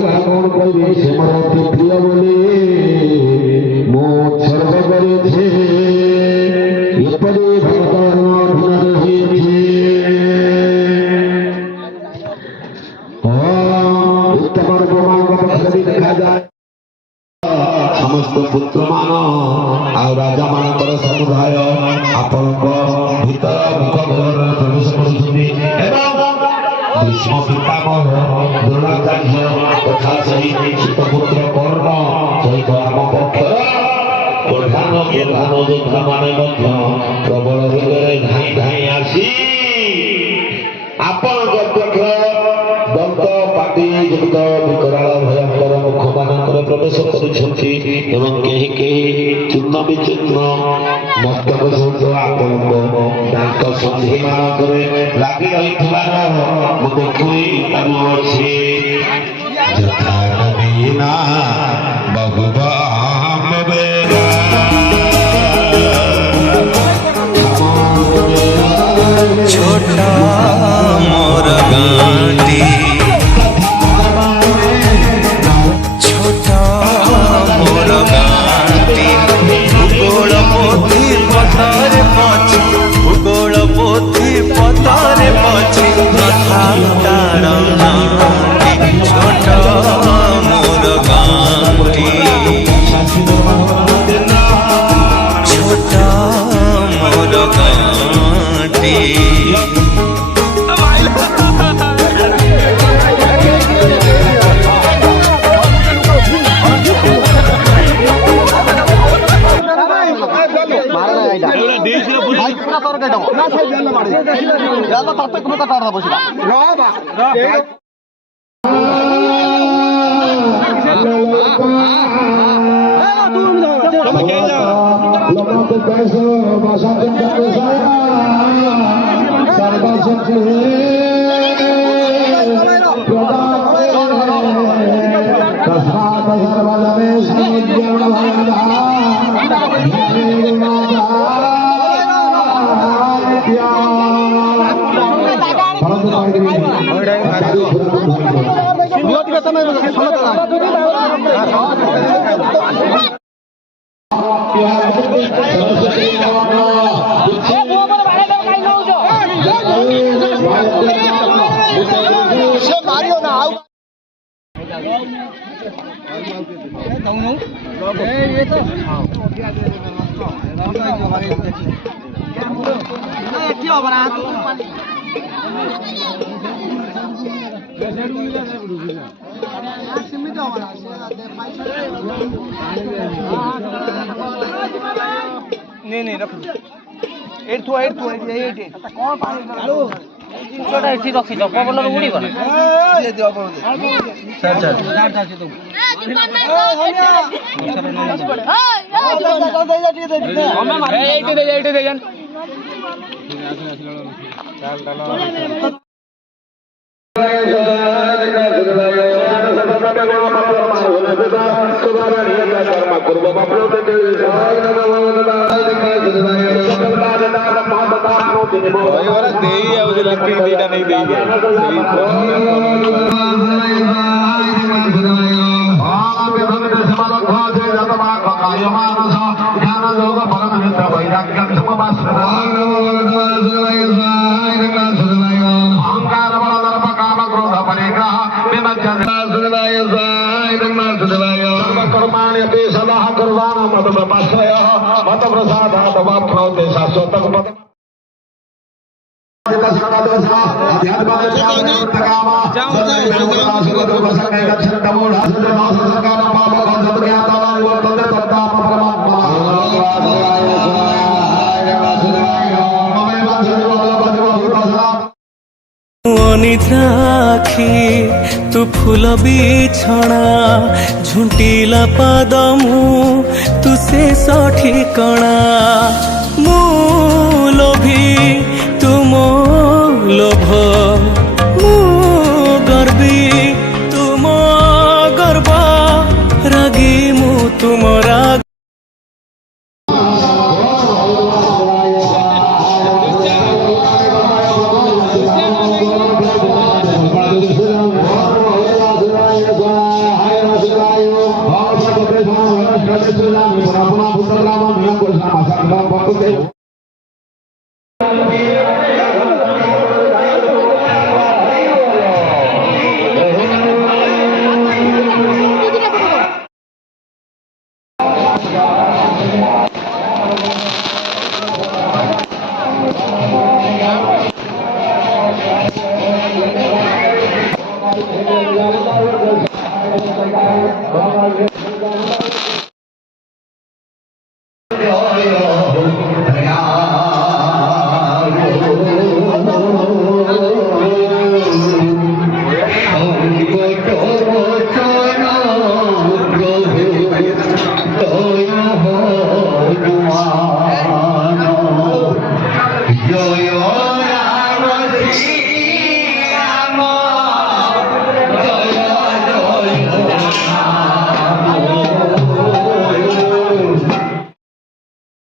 कौन कहे से मोर अति प्रिय बोले मो सर्व करे छे एपरि भगवान अभिनय होइछे उत्तम ब्रह्मांड पक्षी देखा जाए समस्त पुत्र मान आ राजा मानकर समुदाय आपण भीतर मुख घर प्रवेश करुछथि एवं भीष्म पितामह द्रोणाचार्य तथा सहित चित्तपुत्र कर्ण सहित आम पक्षर प्रधान योद्धा माने मध्य प्रबल वेगरे धाई धाई आसी आपण पक्ष दंत पाटी युक्त विकराल भयंकर मुख मानकर प्रवेश करुछथि एवं केहि केहि चूर्ण विचूर्ण मस्तक सहित आपण दांत सन्धि मानकर लागि रहिथिबार मु देखुई पारुअछि यथा नदीना बहुबाम बेगा छोटा मोर गांधी छोटा मोर गांधी भूगोल पोथी पथरे पछी भूगोल पोथी पथरे पछी कथा तार नांदी छोटा मोर गांधी छोटा मोर गांधी नहीं रख जिनसटा एठी रखी दो पवन उड़ी बना दे दियो अपन चल चल निद्राखी तू फूल बिछଣା झुंटिला पादमु तू से ठिकଣା मु लोभी तुम लोभ मु गर्वी तुम गर्व रागी मु तुम राग Bye. জয়